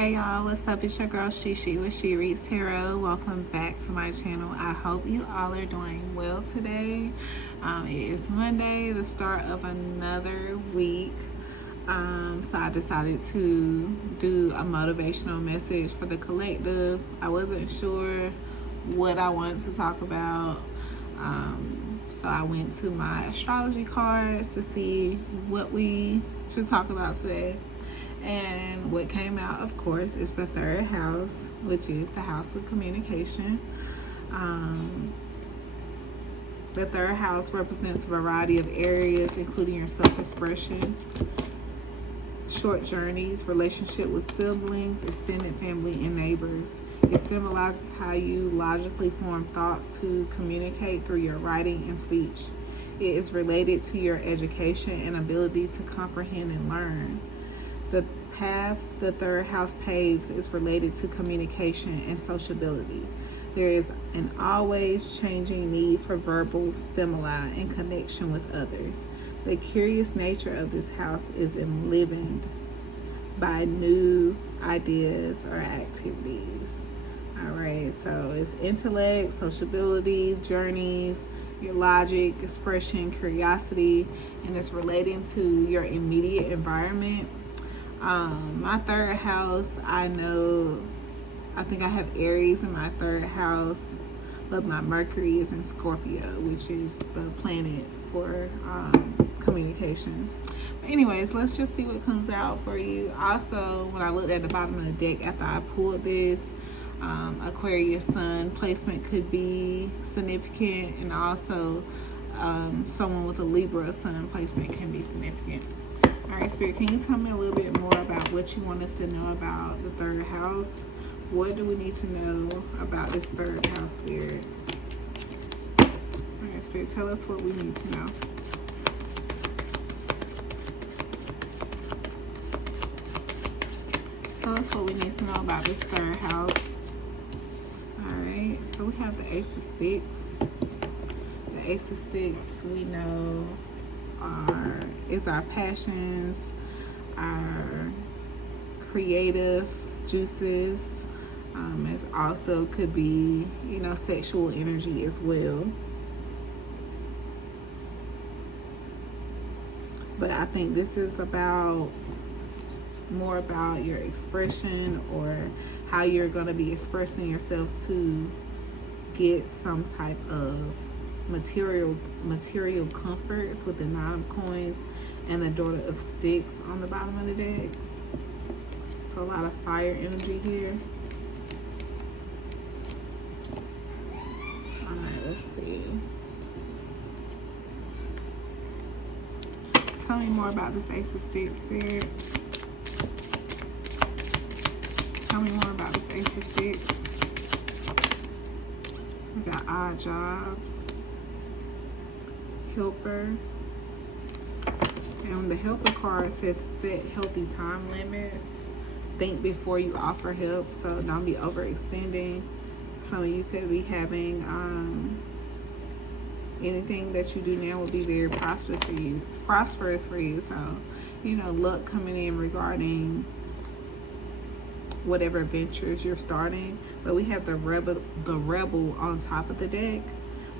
Hey y'all, what's up? It's your girl Shishi with She Reads Tarot. Welcome back to my channel. I hope you all are doing well today. It is Monday, the start of another week. So I decided to do a motivational message for the collective. I wasn't sure what I wanted to talk about. So I went to my astrology cards to see what we should talk about today. And what came out, of course, is the third house, which is the house of communication. The third house represents a variety of areas, including your self-expression, short journeys, relationship with siblings, extended family, and neighbors. It symbolizes how you logically form thoughts to communicate through your writing and speech. It is related to your education and ability to comprehend and learn. The path the third house paves is related to communication and sociability. There is an always changing need for verbal stimuli and connection with others. The curious nature of this house is enlivened by new ideas or activities. All right, so it's intellect, sociability, journeys, your logic, expression, curiosity, and it's relating to your immediate environment. My third house, I think I have Aries in my third house, but my Mercury is in Scorpio, which is the planet for communication. But anyways, let's just see what comes out for you. Also, when I looked at the bottom of the deck after I pulled this, Aquarius sun placement could be significant, and also someone with a Libra sun placement can be significant. All right, Spirit, can you tell me a little bit more about what you want us to know about the third house? What do we need to know about this third house, Spirit? All right, Spirit, tell us what we need to know. Tell us what we need to know about this third house. All right, so we have the Ace of Sticks. The Ace of Sticks, we know, is our passions, our creative juices. It also could be, sexual energy as well. But I think this is more about your expression, or how you're going to be expressing yourself to get some type of material comforts, with the Nine of Coins and the Daughter of Sticks on the bottom of the deck. So a lot of fire energy here. All right, let's see. Tell me more about this Ace of Sticks, Spirit. Tell me more about this Ace of Sticks. We got odd jobs, helper, and the helper card says set healthy time limits. Think before you offer help, so don't be overextending. Some of you could be having anything that you do now will be very prosperous for you. So, luck coming in regarding whatever ventures you're starting. But we have the rebel on top of the deck,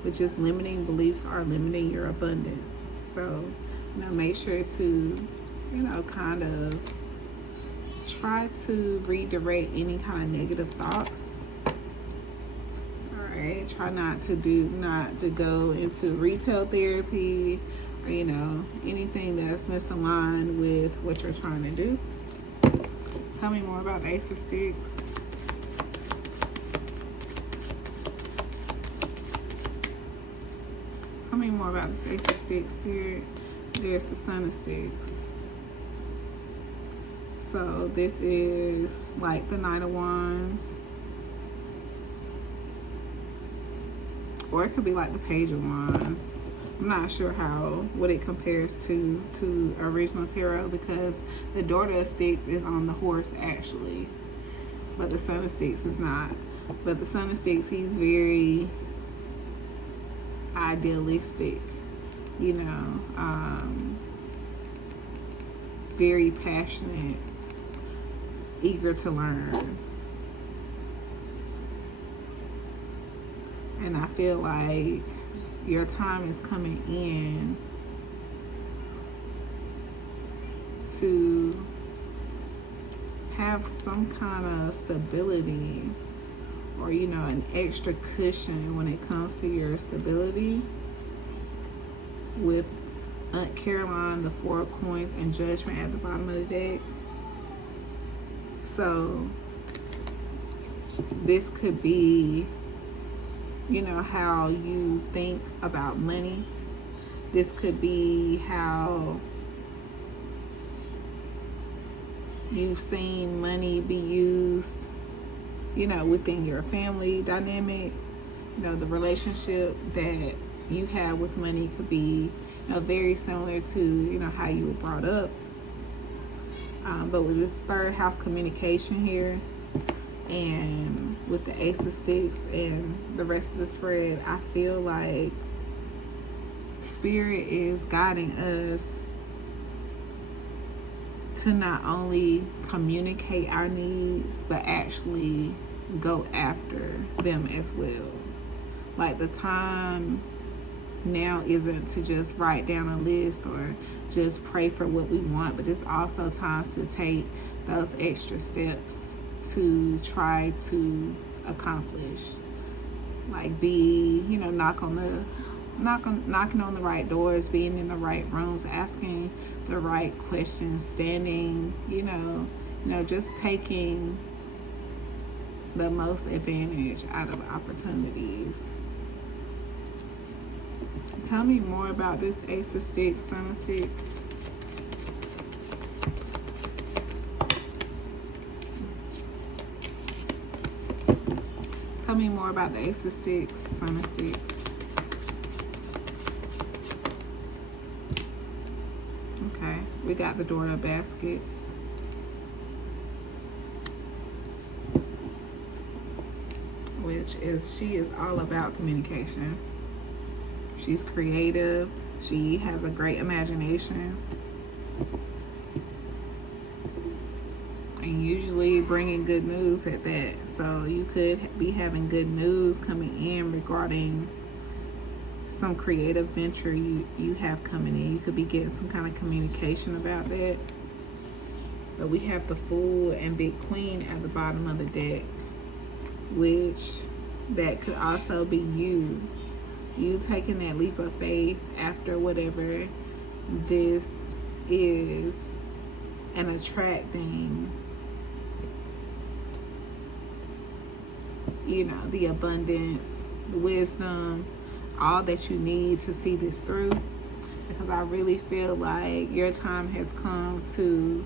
which is limiting beliefs are limiting your abundance. So, make sure to, kind of try to redirect any kind of negative thoughts. All right, try not to go into retail therapy, or anything that's misaligned with what you're trying to do. Tell me more about the Ace of Sticks. Tell me more about this Ace of Sticks, Spirit. There's the Sun of Sticks. So this is like the Knight of Wands. Or it could be like the Page of Wands. I'm not sure what it compares to original tarot, because the Daughter of Sticks is on the horse actually, but the Sun of Sticks is not. But the Sun of Sticks, he's very idealistic, very passionate, eager to learn. And I feel like your time is coming in to have some kind of stability, or an extra cushion when it comes to your stability with Aunt Caroline, the Four of Coins, and Judgment at the bottom of the deck. So this could be how you think about money. This could be how you've seen money be used, within your family dynamic. The relationship that you have with money could be, very similar to, how you were brought up. But with this third house communication here, and with the Ace of Sticks and the rest of the spread, I feel like Spirit is guiding us to not only communicate our needs, but actually go after them as well. Like, the time now isn't to just write down a list or just pray for what we want, but it's also times to take those extra steps to try to accomplish. Like, be, knocking on the right doors, being in the right rooms, asking the right questions, standing, just taking the most advantage out of opportunities. Tell me more about this Ace of Sticks, Son of Sticks. Tell me more about the Ace of Sticks, Son of Sticks. Okay, we got the Door of Baskets. Which is, she is all about communication. She's creative. She has a great imagination. And usually bringing good news at that. So you could be having good news coming in regarding some creative venture you have coming in. You could be getting some kind of communication about that. But we have the Fool and Big Queen at the bottom of the deck, which that could also be you taking that leap of faith after whatever this is, and attracting the abundance, the wisdom, all that you need to see this through. Because I really feel like your time has come to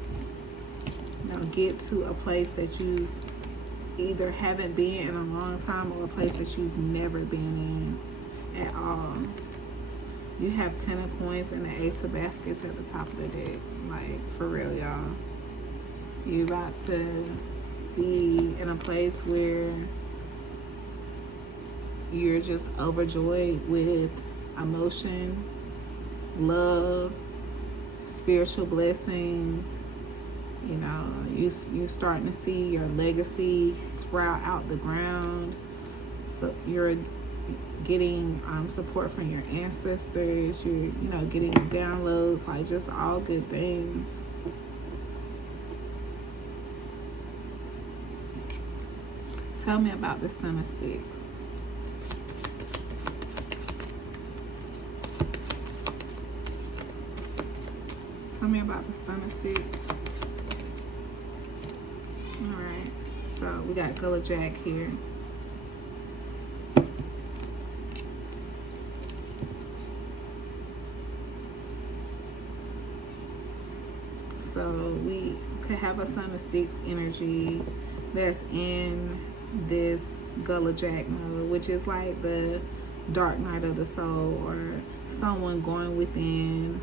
get to a place that you either haven't been in a long time, or a place that you've never been in at all. You have 10 of Coins and the Ace of Baskets at the top of the deck. Like, for real, y'all. You're about to be in a place where you're just overjoyed with emotion, love, spiritual blessings. You're starting to see your legacy sprout out the ground. So you're getting support from your ancestors. You're getting downloads, like just all good things. Tell me about the Son of Sticks. Tell me about the Son of Sticks. Alright, so we got Gullah Jack here. So we could have a Son of Sticks energy that's in this Gullah Jack mode, which is like the dark night of the soul, or someone going within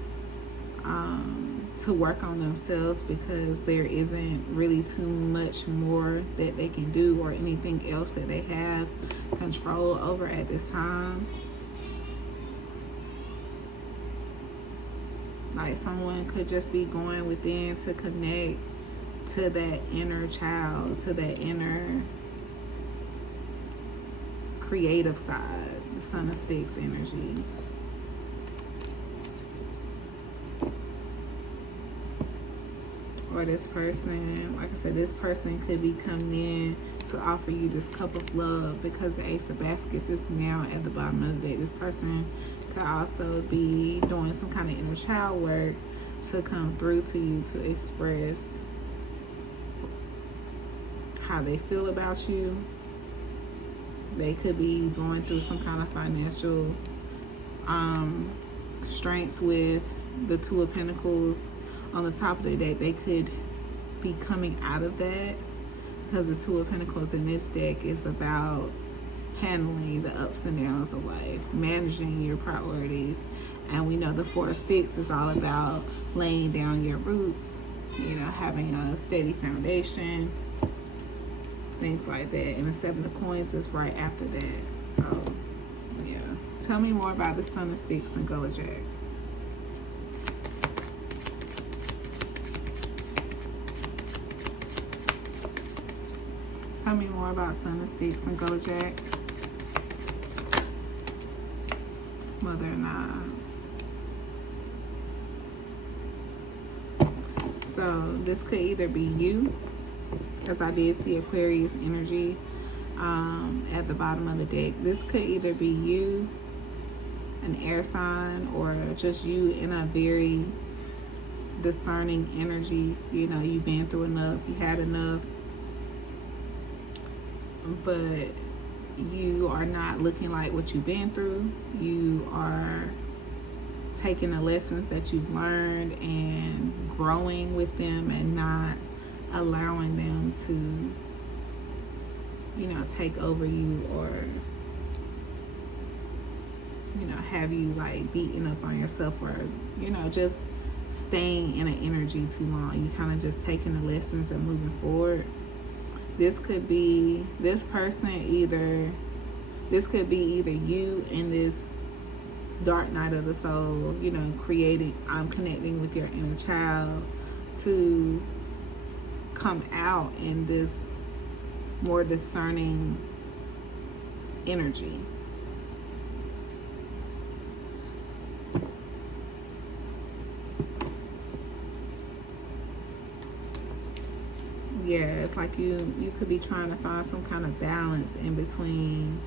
to work on themselves, because there isn't really too much more that they can do, or anything else that they have control over at this time. Like, someone could just be going within to connect to that inner child, to that inner creative side, the Son of Sticks energy. Or this person, like I said, this person could be coming in to offer you this cup of love, because the Ace of Baskets is now at the bottom of the deck. This person could also be doing some kind of inner child work to come through to you to express how they feel about you. They could be going through some kind of financial constraints with the Two of Pentacles on the top of the deck. They could be coming out of that, because the Two of Pentacles in this deck is about handling the ups and downs of life, managing your priorities. And we know the Four of Sticks is all about laying down your roots, you know, having a steady foundation, things like that. And the Seven of Coins is right after that. So yeah, tell me more about the Son of Sticks and Gullah Jack. Tell me more about Son of Sticks and Gullah Jack. Mother of Knives. So this could either be you, as I did see Aquarius energy at the bottom of the deck. This could either be you, an air sign, or just you in a very discerning energy. You know, you've been through enough, you had enough, but you are not looking like what you've been through. You are taking the lessons that you've learned and growing with them, and not allowing them to, you know, take over you, or, you know, have you like beating up on yourself, or, you know, just staying in an energy too long. You kind of just taking the lessons and moving forward. This could be this person, this could be either you in this dark night of the soul, you know, connecting with your inner child to come out in this more discerning energy. Yeah, it's like you could be trying to find some kind of balance in between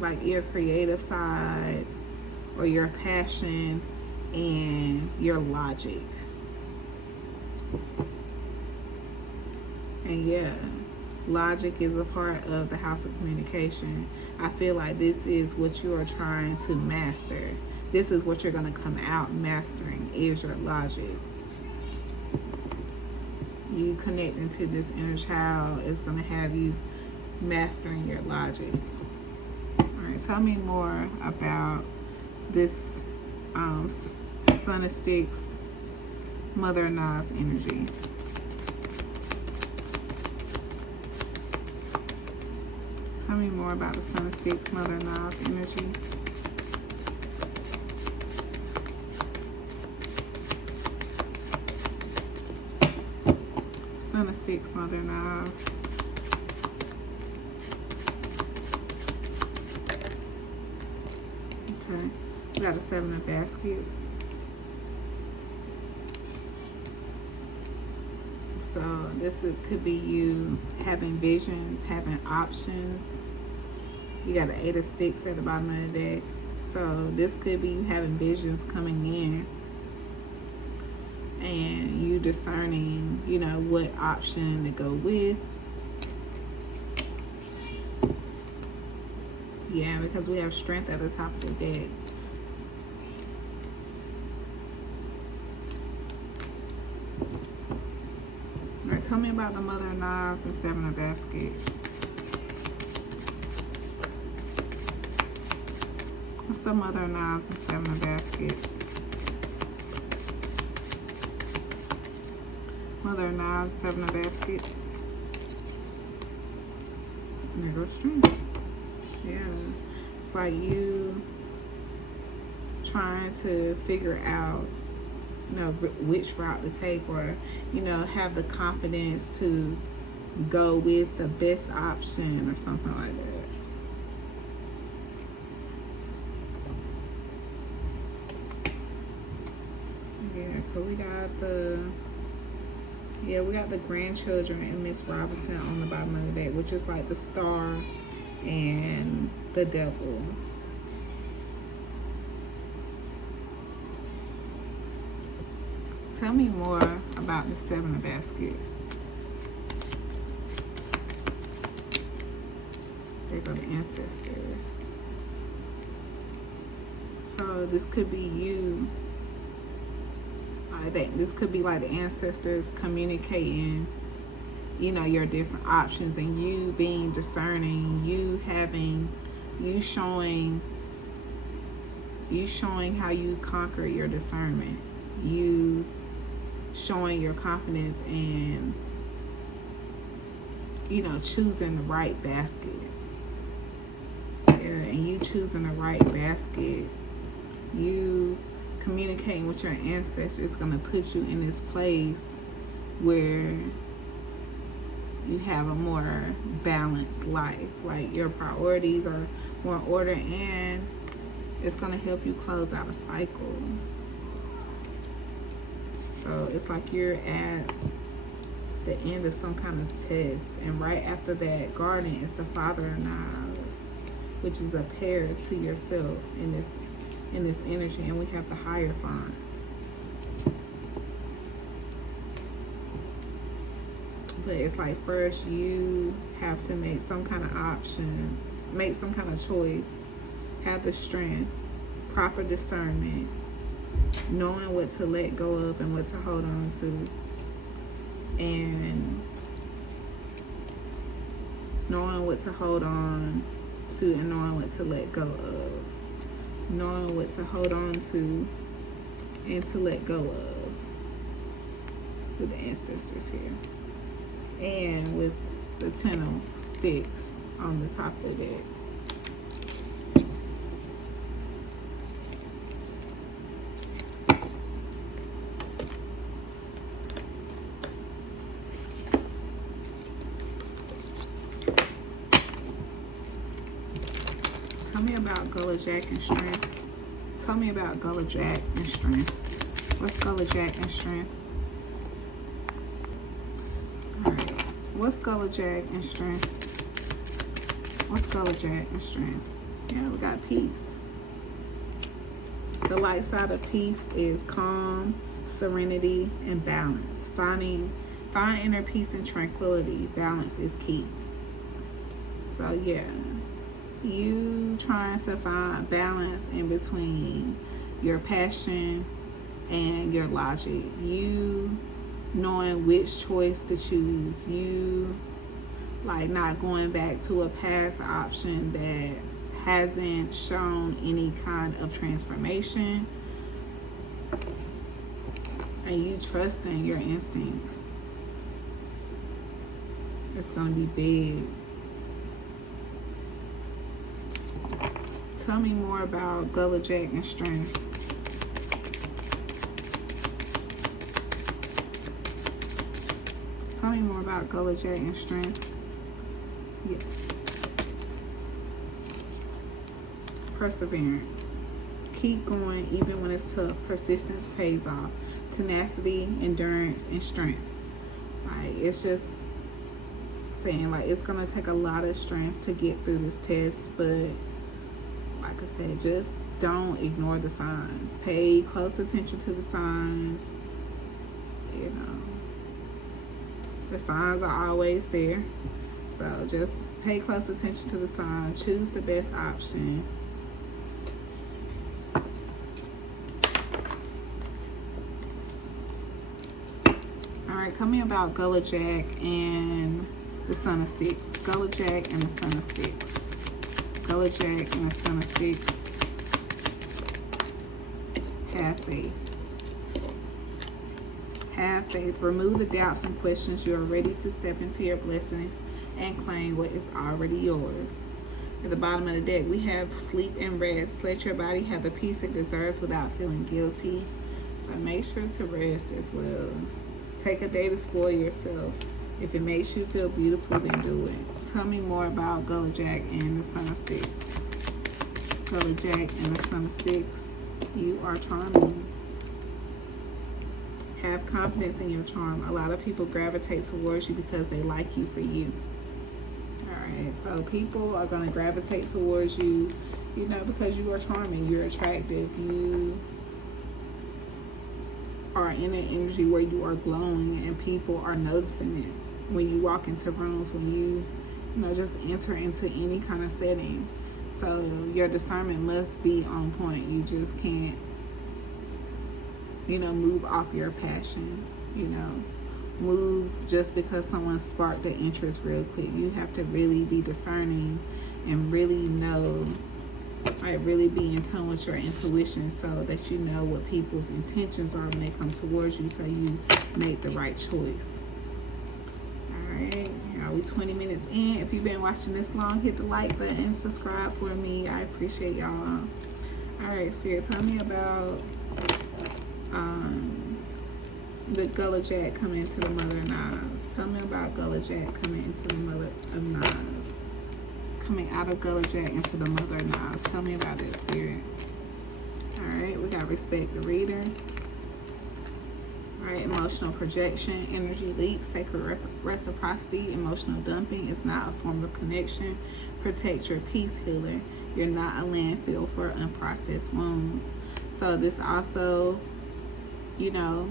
like your creative side or your passion and your logic. And yeah, logic is a part of the House of Communication. I feel like this is what you are trying to master. This is what you're going to come out mastering, is your logic. You connecting to this inner child is going to have you mastering your logic. All right, tell me more about this Son of Sticks, Mother of Knives energy. Tell me more about the Son of Sticks, Mother of Knives energy. Son of Sticks, Mother of Knives. Okay. We got a Seven of Baskets. So this could be you having visions, having options. You got an Eight of Sticks at the bottom of the deck. So this could be you having visions coming in, and you discerning, you know, what option to go with. Yeah, because we have Strength at the top of the deck. All right, tell me about the Mother of Knives and Seven of Baskets. What's the Mother of Knives and Seven of Baskets? Mother of Knives, Seven of Baskets. And there goes Strength. Yeah. It's like you trying to figure out know which route to take, or have the confidence to go with the best option or something like that. Yeah, cause we got the grandchildren and Miss Robinson on the bottom of the deck, which is like the Star and the Devil. Tell me more about the Seven of Baskets. There go the ancestors. So this could be you. This could be like the ancestors communicating, your different options, and you being discerning, you showing how you conquer your discernment, you showing your confidence and choosing the right basket. Yeah, and you choosing the right basket, you communicating with your ancestors is going to put you in this place where you have a more balanced life. Like your priorities are more in order, and it's going to help you close out a cycle. So it's like you're at the end of some kind of test, and right after that Garden is the Father of Knives, which is a pair to yourself in this energy, and we have the Hierophant. But it's like first you have to make some kind of option, make some kind of choice, have the strength, proper discernment, knowing what to let go of and what to hold on to, and knowing what to hold on to and knowing what to let go of, knowing what to hold on to and to let go of with the ancestors here, and with the Ten of Sticks on the top of the deck. Tell me about Gullah Jack and Strength. Tell me about Gullah Jack and Strength. What's Gullah Jack and Strength? Alright. What's Gullah Jack and Strength? What's Gullah Jack and Strength? Yeah, we got peace. The light side of peace is calm, serenity, and balance. Find inner peace and tranquility. Balance is key. So yeah, you trying to find balance in between your passion and your logic. You knowing which choice to choose. You like not going back to a past option that hasn't shown any kind of transformation. And you trusting your instincts. It's gonna be big. Tell me more about Gullah Jack and Strength. Tell me more about Gullah Jack and Strength. Yeah. Perseverance. Keep going even when it's tough. Persistence pays off. Tenacity, endurance, and strength. Like, it's just saying, like, it's gonna take a lot of strength to get through this test, but like I said, just don't ignore the signs. Pay close attention to the signs. You know, the signs are always there. So just pay close attention to the signs. Choose the best option. Alright, tell me about Gullah Jack and the Son of Sticks. Gullah Jack and the Son of Sticks. Gullah Jack and the Son of Sticks. Have faith. Have faith. Remove the doubts and questions. You are ready to step into your blessing and claim what is already yours. At the bottom of the deck, we have sleep and rest. Let your body have the peace it deserves without feeling guilty. So make sure to rest as well. Take a day to spoil yourself. If it makes you feel beautiful, then do it. Tell me more about Gullah Jack and the Son of Sticks. Gullah Jack and the Son of Sticks. You are charming. Have confidence in your charm. A lot of people gravitate towards you because they like you for you. Alright, so people are going to gravitate towards you, you know, because you are charming. You're attractive. You are in an energy where you are glowing and people are noticing it when you walk into rooms, when you know, just enter into any kind of setting. So your discernment must be on point. You just can't, you know, move off your passion, you know, move just because someone sparked the interest real quick. You have to really be discerning and really know, like really be in tune with your intuition so that you know what people's intentions are when they come towards you, so you make the right choice. All right, are we 20 minutes in? If you've been watching this long, hit the like button, subscribe for me. I appreciate y'all. All right, Spirit, tell me about the Gullah Jack coming into the Mother of Knives. Tell me about Gullah Jack coming into the Mother of Knives. Coming out of Gullah Jack into the Mother of Knives. Tell me about that, Spirit. Alright, we got respect the reader. Alright, emotional projection, energy leaks, sacred reciprocity, emotional dumping is not a form of connection. Protect your peace, healer. You're not a landfill for unprocessed wounds. So this also, you know,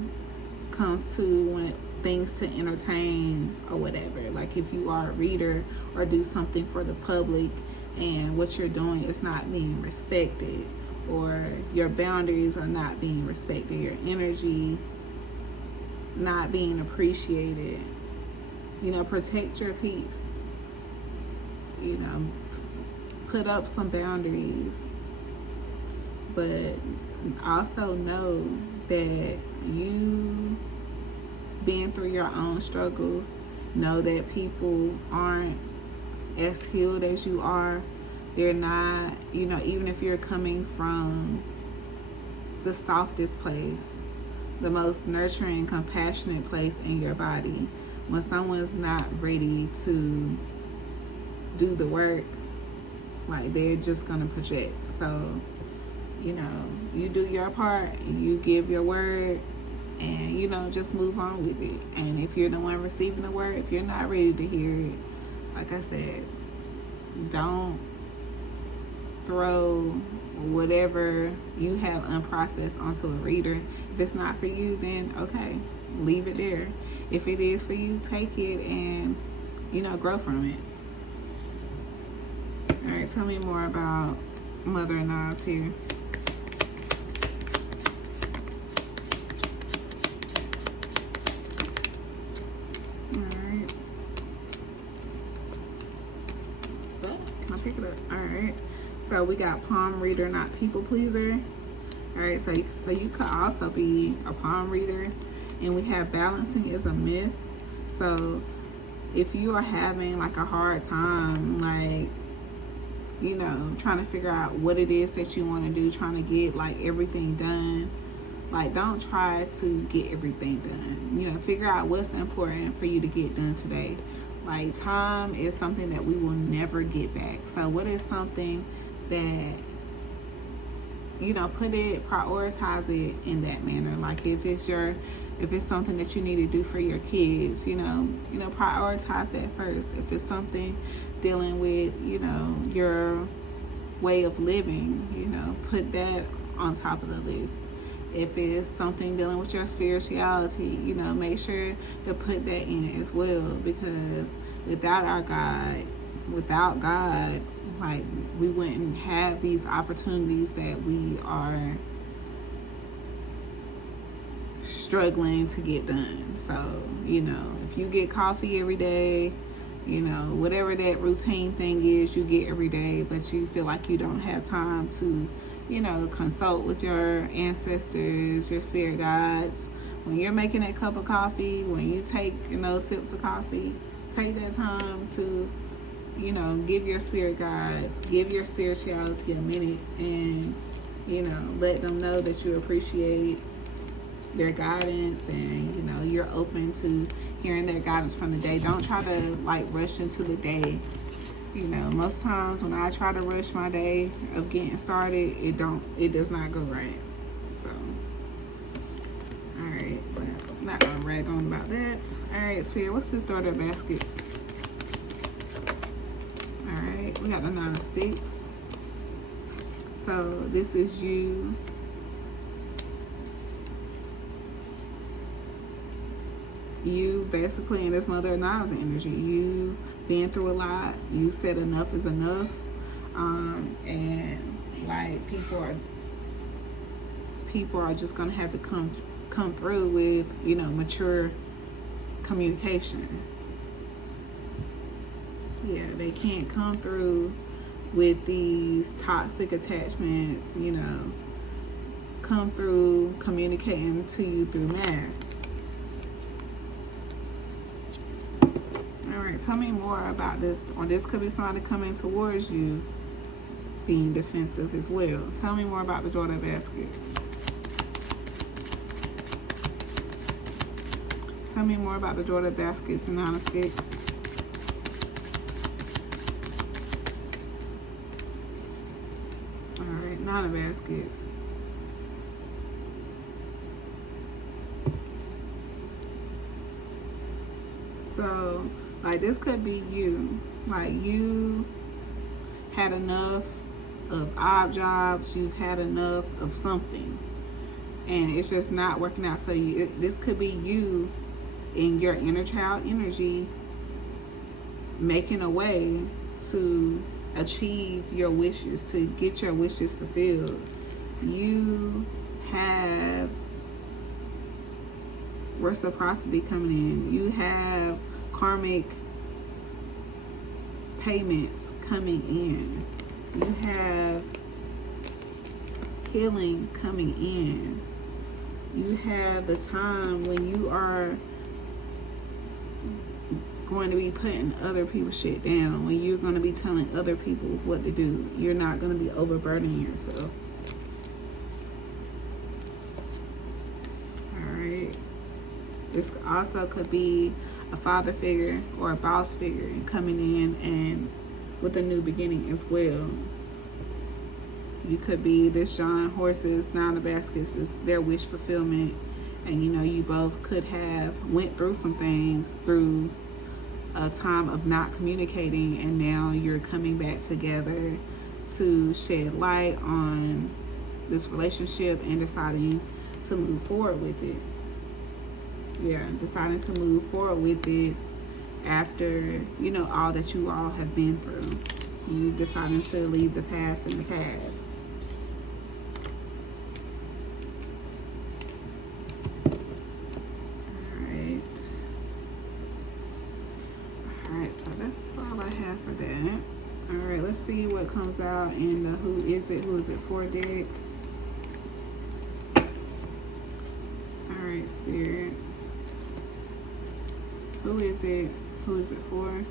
comes to when things to entertain or whatever. Like if you are a reader or do something for the public and what you're doing is not being respected, or your boundaries are not being respected, your energy not being appreciated, you know, protect your peace. You know, put up some boundaries, but also know that you, being through your own struggles, know that people aren't as healed as you are. They're not, you know, even if you're coming from the softest place, the most nurturing, compassionate place in your body, when someone's not ready to do the work, like they're just gonna project. So, you know, you do your part, you give your word, and, you know, just move on with it. And if you're the one receiving the word, if you're not ready to hear it, like I said, don't throw whatever you have unprocessed onto a reader. If it's not for you, then okay, leave it there. If it is for you, take it and, you know, grow from it. All right, tell me more about Mother of Knives here. Pick it up. All right, so we got palm reader, not people pleaser. All right, so you could also be a palm reader. And we have balancing is a myth. So if you are having like a hard time, like, you know, trying to figure out what it is that you want to do, trying to get like everything done, like don't try to get everything done. You know, figure out what's important for you to get done today. Like time is something that we will never get back. So what is something that, you know, prioritize it in that manner. Like if it's something that you need to do for your kids, you know, prioritize that first. If it's something dealing with, you know, your way of living, you know, put that on top of the list. If it's something dealing with your spirituality, you know, make sure to put that in as well, because without God, like we wouldn't have these opportunities that we are struggling to get done. So, you know, if you get coffee every day, you know, whatever that routine thing is you get every day, but you feel like you don't have time to, you know, consult with your ancestors, your spirit guides. When you're making that cup of coffee, when you take, you know, sips of coffee, take that time to, you know, give your spirit guides, give your spirituality a minute, and, you know, let them know that you appreciate their guidance, and you know you're open to hearing their guidance from the day. Don't try to like rush into the day. You know, most times when I try to rush my day of getting started, it does not go right. So all right, but I'm not gonna rag on about that. All right, Spirit, what's this daughter of baskets? All right, we got the 9 of sticks. So this is you. You basically in this Mother of Knives energy. You been through a lot. You said enough is enough. And like people are just gonna have to come through with, you know, mature communication. Yeah, they can't come through with these toxic attachments, you know, come through communicating to you through masks. All right, tell me more about this. Or this could be somebody coming towards you being defensive as well. Tell me more about the daughter of baskets. Tell me more about the daughter of baskets and 9 of sticks. All right, 9 of baskets. So, like, this could be you. Like, you had enough of odd jobs. You've had enough of something. And it's just not working out. So, this could be you in your inner child energy making a way to achieve your wishes, to get your wishes fulfilled. You have reciprocity coming in. You have karmic payments coming in. You have healing coming in. You have the time when you are going to be putting other people's shit down, when you're going to be telling other people what to do. You're not going to be overburdening yourself. All right. This also could be a father figure or a boss figure coming in and with a new beginning as well. You could be this John Horses, 9 of baskets is their wish fulfillment. And you know, you both could have went through some things through a time of not communicating, and now you're coming back together to shed light on this relationship and deciding to move forward with it. Yeah, deciding to move forward with it after, you know, all that you all have been through. You deciding to leave the past in the past. Alright, so that's all I have for that. Alright, let's see what comes out in the who is it for deck. Alright, Spirit. Who is it? Who is it for?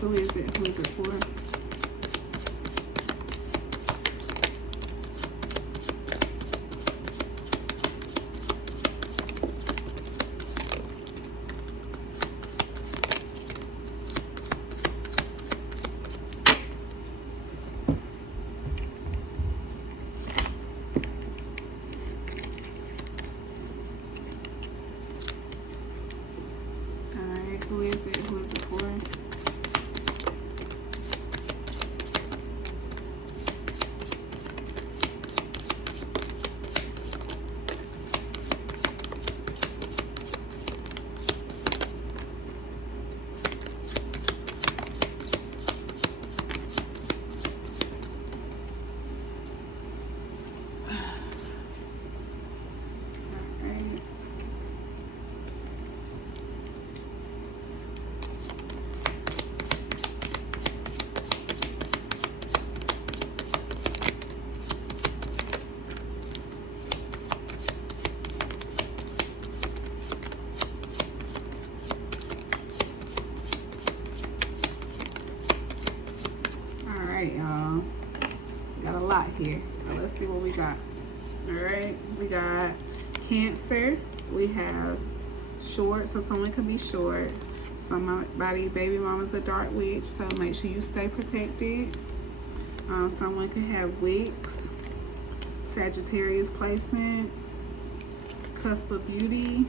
Who is it? Who is it for? Who is it? Who is it for? Y'all, got a lot here, so let's see what we got. All right, we got Cancer. We have short, so someone could be short. Somebody, baby mama's a dark witch, so make sure you stay protected. Someone could have wigs, Sagittarius placement, cusp of beauty.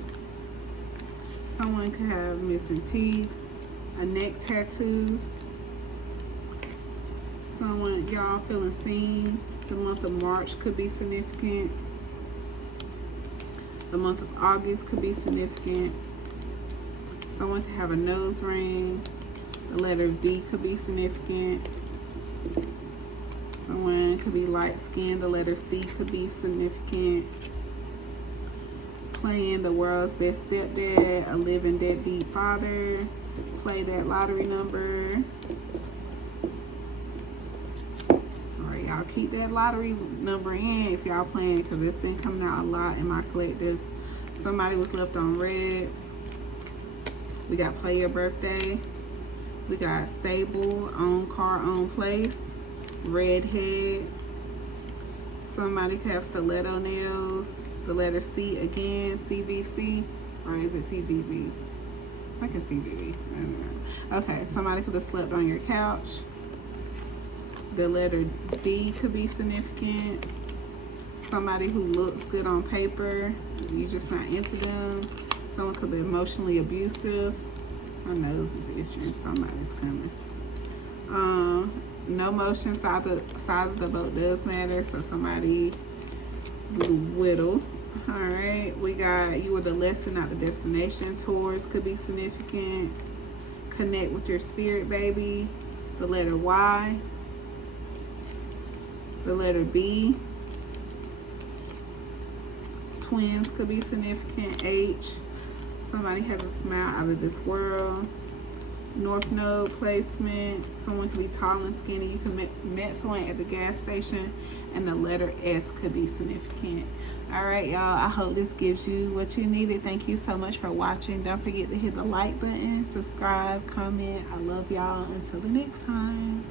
Someone could have missing teeth, a neck tattoo. Someone, y'all feeling seen. The month of March could be significant. The month of August could be significant. Someone could have a nose ring. The letter V could be significant. Someone could be light skinned. The letter C could be significant. Playing the world's best stepdad, a living deadbeat father. Play that lottery number. Alright, y'all keep that lottery number in if y'all playing, because it's been coming out a lot in my collective. Somebody was left on red. We got play your birthday. We got stable, own car, own place. Redhead. Somebody could have stiletto nails. The letter C again, CVC, or is it CVV? I can CVV. I don't know. Okay, somebody could have slept on your couch. The letter D could be significant. Somebody who looks good on paper, you just not into them. Someone could be emotionally abusive. My nose is itching. Somebody's coming. No motion. Size of the boat does matter. So somebody is a little whittle. All right. We got you were the lesson, not the destination. Taurus could be significant. Connect with your spirit, baby. The letter Y. The letter B. Twins could be significant. H. Somebody has a smile out of this world. North Node placement. Someone could be tall and skinny. You could met someone at the gas station, and the letter S could be significant. All right, y'all. I hope this gives you what you needed. Thank you so much for watching. Don't forget to hit the like button, subscribe, comment. I love y'all. Until the next time.